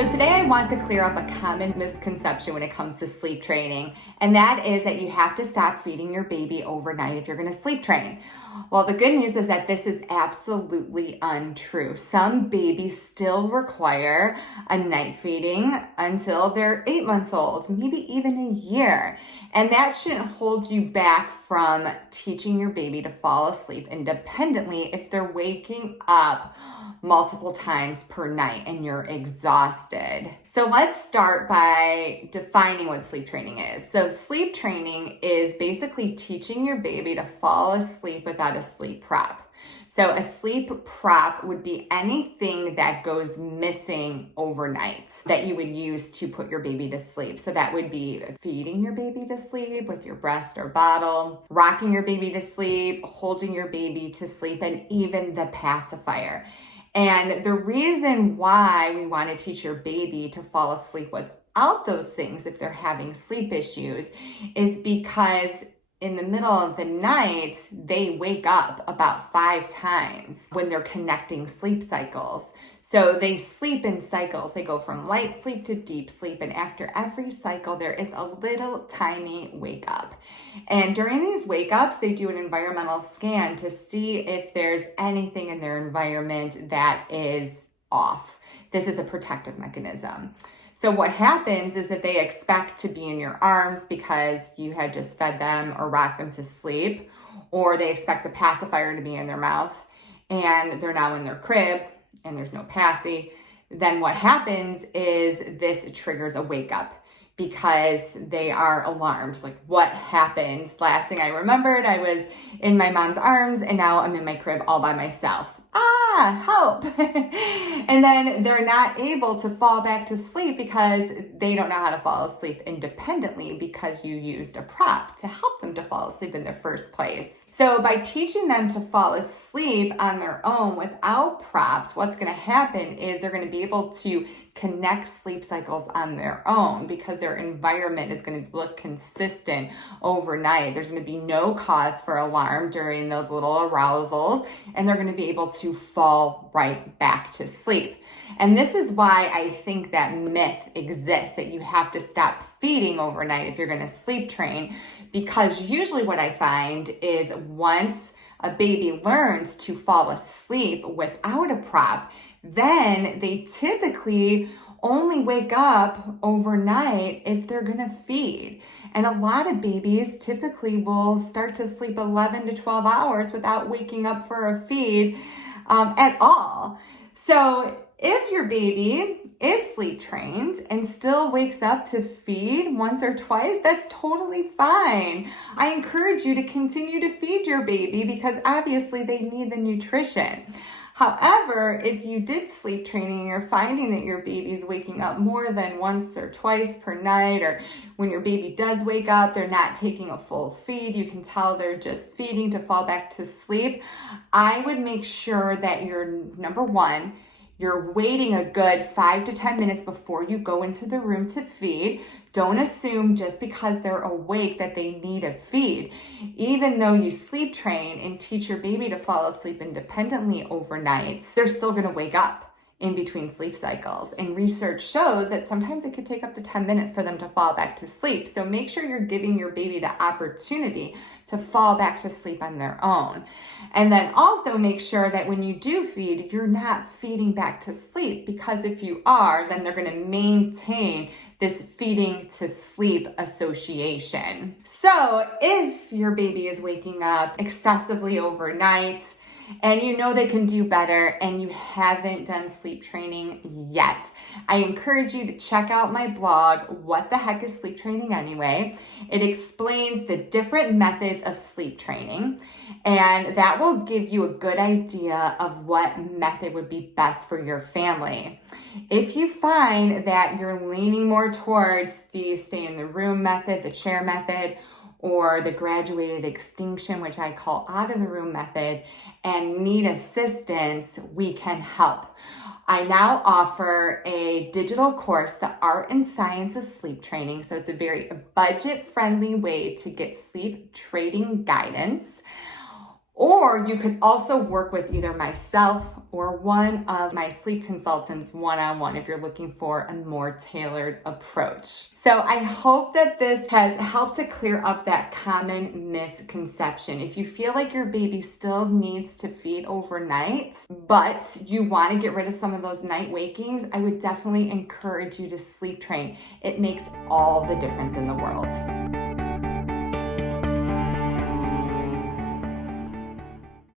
So today I want to clear up a common misconception when it comes to sleep training, and that is that you have to stop feeding your baby overnight if you're going to sleep train. Well, the good news is that this is absolutely untrue. Some babies still require a night feeding until they're 8 months old, maybe even a year. And that shouldn't hold you back from teaching your baby to fall asleep independently if they're waking up multiple times per night and you're exhausted. So let's start by defining what sleep training is. So sleep training is basically teaching your baby to fall asleep without a sleep prop. So a sleep prop would be anything that goes missing overnight that you would use to put your baby to sleep. So that would be feeding your baby to sleep with your breast or bottle, rocking your baby to sleep, holding your baby to sleep, and even the pacifier. And the reason why we want to teach your baby to fall asleep without those things if they're having sleep issues is because in the middle of the night, they wake up about 5 times when they're connecting sleep cycles. So they sleep in cycles. They go from light sleep to deep sleep. And after every cycle, there is a little tiny wake up. And during these wake ups, they do an environmental scan to see if there's anything in their environment that is off. This is a protective mechanism. So what happens is that they expect to be in your arms because you had just fed them or rocked them to sleep, or they expect the pacifier to be in their mouth and they're now in their crib and there's no passy. Then what happens is this triggers a wake up because they are alarmed. Like, what happened? Last thing I remembered, I was in my mom's arms and now I'm in my crib all by myself. Help. And then they're not able to fall back to sleep because they don't know how to fall asleep independently because you used a prop to help them to fall asleep in the first place. So by teaching them to fall asleep on their own without props, what's going to happen is they're going to be able to connect sleep cycles on their own because their environment is going to look consistent overnight. There's going to be no cause for alarm during those little arousals, and they're going to be able to fall right back to sleep. And this is why I think that myth exists that you have to stop feeding overnight if you're going to sleep train, because usually what I find is once a baby learns to fall asleep without a prop, then they typically only wake up overnight if they're going to feed. And a lot of babies typically will start to sleep 11 to 12 hours without waking up for a feed at all. So if your baby is sleep trained and still wakes up to feed once or twice, that's totally fine. I encourage you to continue to feed your baby because obviously they need the nutrition. However, if you did sleep training and you're finding that your baby's waking up more than once or twice per night, or when your baby does wake up, they're not taking a full feed, you can tell they're just feeding to fall back to sleep, I would make sure that number one, you're waiting a good 5 to 10 minutes before you go into the room to feed. Don't assume just because they're awake that they need a feed. Even though you sleep train and teach your baby to fall asleep independently overnight, they're still going to wake up in between sleep cycles. And research shows that sometimes it could take up to 10 minutes for them to fall back to sleep. So make sure you're giving your baby the opportunity to fall back to sleep on their own. And then also make sure that when you do feed, you're not feeding back to sleep, because if you are, then they're going to maintain this feeding to sleep association. So if your baby is waking up excessively overnight, and you know they can do better and you haven't done sleep training yet, I encourage you to check out my blog, What the Heck is Sleep Training Anyway? It explains the different methods of sleep training, and that will give you a good idea of what method would be best for your family. If you find that you're leaning more towards the stay in the room method, the chair method, or the graduated extinction, which I call out of the room method, and need assistance, we can help. I now offer a digital course, The Art and Science of Sleep Training. So it's a very budget-friendly way to get sleep training guidance. Or you could also work with either myself or one of my sleep consultants one-on-one if you're looking for a more tailored approach. So I hope that this has helped to clear up that common misconception. If you feel like your baby still needs to feed overnight, but you want to get rid of some of those night wakings, I would definitely encourage you to sleep train. It makes all the difference in the world.